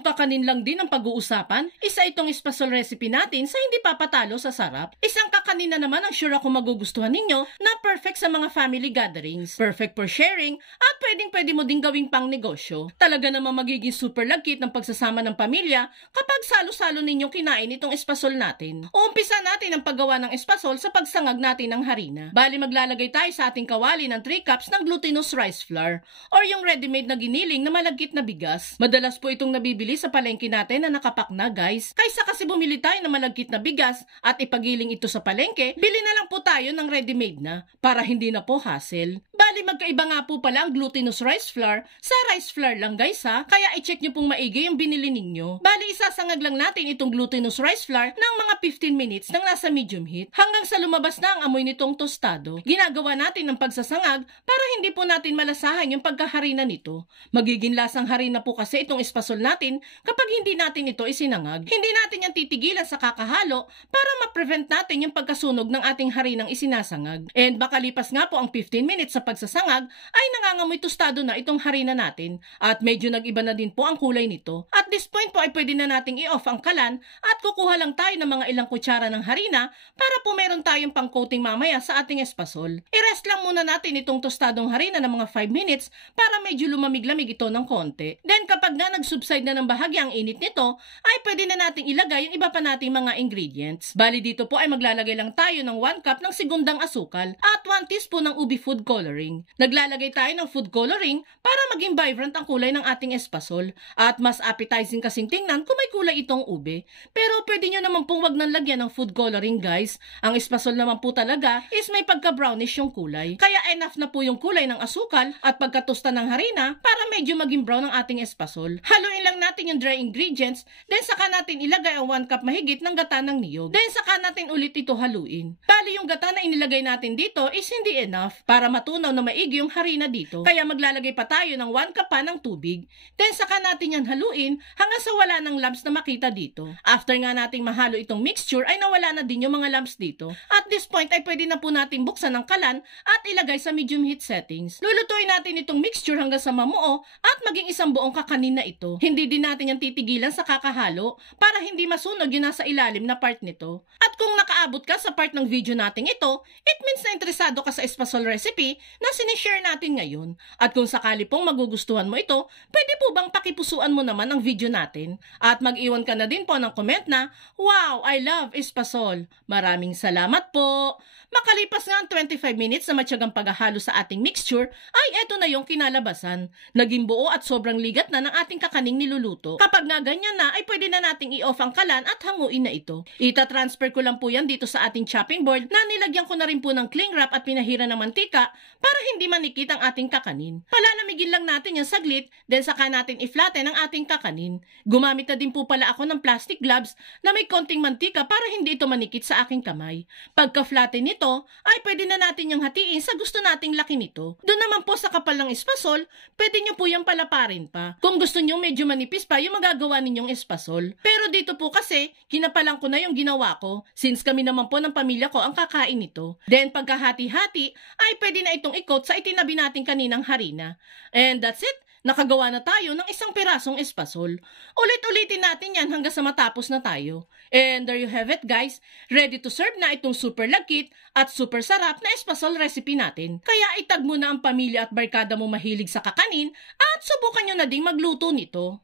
kung kakanin lang din ang pag-uusapan, isa itong espasol recipe natin sa hindi papatalo sa sarap. Isang kakanin na naman ang sure ako magugustuhan ninyo na perfect sa mga family gatherings, perfect for sharing, at pwedeng-pwede mo din gawing pang negosyo. Talaga namang magiging super lagkit ng pagsasama ng pamilya kapag salo-salo ninyong kinain itong espasol natin. Uumpisa natin ang paggawa ng espasol sa pagsangag natin ng harina. Bali maglalagay tayo sa ating kawali ng 3 cups ng glutinous rice flour or yung ready-made na giniling na malagkit na bigas. Madalas po itong nabibili sa palengke natin na nakapak na guys. Kaysa kasi bumili tayo ng malagkit na bigas at ipagiling ito sa palengke, bili na lang po tayo ng ready-made na para hindi na po hassle. Bali magkaiba nga po pala ang glutinous rice flour sa rice flour lang guys ha, kaya i-check nyo pong maigi yung binili ninyo. Bali isasangag lang natin itong glutinous rice flour ng mga 15 minutes nang nasa medium heat hanggang sa lumabas na ang amoy nitong tostado. Ginagawa natin ng pagsasangag para hindi po natin malasahan yung pagkaharina nito. Magiging lasang harina po kasi itong espasol natin kapag hindi natin ito isinangag. Hindi natin yan titigilan sa kakahalo para ma-prevent natin yung pagkasunog ng ating harinang isinasangag. And baka lipas nga po ang 15 minutes sa pagsasangag ay nangangamoy tostado na itong harina natin at medyo nag-iba na din po ang kulay nito. At this point po ay pwede na nating i-off ang kalan at kukuha lang tayo ng mga ilang kutsara ng harina para po meron tayong pang-coating mamaya sa ating espasol. I-rest lang muna natin itong tostadong harina ng mga 5 minutes para medyo lumamig-lamig ito ng konti. Then kapag nga nag-subside na ng bahagi ang init nito, ay pwede na nating ilagay yung iba pa nating mga ingredients. Bali dito po ay maglalagay lang tayo ng 1 cup ng segundang asukal at 1 teaspoon ng ubi food coloring. Naglalagay tayo ng food coloring para maging vibrant ang kulay ng ating espasol at mas appetizing kasing tingnan kung may kulay itong ube. Pero pwede nyo naman pong wag nang lagyan ng food coloring guys. Ang espasol naman po talaga is may pagka-brownish yung kulay. Kaya enough na po yung kulay ng asukal at pagkatusta ng harina para medyo maging brown ang ating espasol. Haluin lang natin yung dry ingredients, then saka natin ilagay ang 1 cup mahigit ng gata ng niyog. Then saka natin ulit ito haluin. Bali yung gata na inilagay natin dito is hindi enough para matunaw na maigi yung harina dito. Kaya maglalagay pa tayo ng 1 cup pa ng tubig. Then saka natin yan haluin hanggang sa wala ng lumps na makita dito. After nga nating mahalo itong mixture ay nawala na din yung mga lumps dito. At this point ay pwede na po natin buksan ang kalan at ilagay sa medium heat settings. Lulutuin natin itong mixture hanggang sa mamuo at maging isang buong kakanin na ito. Hindi din natin yan titigilan sa kakahalo para hindi masunog yung nasa ilalim na part nito. At kung nakaabot ka sa part ng video natin ito, it means na interesado ka sa espasol recipe na sinishare natin ngayon. At kung sakali pong magugustuhan mo ito, pwede po bang pakipusuan mo naman ang video natin? At mag-iwan ka na din po ng comment na, "Wow, I love espasol." Maraming salamat po! Makalipas nga ang 25 minutes na matyagang paghahalo sa ating mixture, ay eto na yung kinalabasan. Naging buo at sobrang ligat na ng ating kakaning niluluto. Kapag nga ganyan na, ay pwede na nating i-off ang kalan at hanguin na ito. Ita-transfer ko lang po yan dito sa ating chopping board na nilagyan ko na rin po ng cling wrap at pinahira ng mantika para hindi manikit ang ating kakanin. Palalamigin lang natin yan saglit, then saka natin i-flatten ang ating kakanin. Gumamit na din po pala ako ng plastic gloves na may konting mantika para hindi ito manikit sa aking kamay. Pagka-flatten nito, ay pwede na natin yung hatiin sa gusto nating laki nito. Doon naman po sa kapal ng espasol, pwede nyo po yung palaparin pa. Kung gusto nyo medyo manipis pa yung magagawa ninyong espasol. Pero dito po kasi, kinapalan ko na yung ginawa ko since kami naman po ng pamilya ko ang kakain nito. Then pagkahati-hati, ay pwede na itong i-coat sa itinabi natin kaninang harina. And that's it! Nakagawa na tayo ng isang pirasong espasol. Ulit-ulitin natin yan hanggang sa matapos na tayo. And there you have it guys. Ready to serve na itong super lagkit at super sarap na espasol recipe natin. Kaya itag mo na ang pamilya at barkada mo mahilig sa kakanin at subukan nyo na ding magluto nito.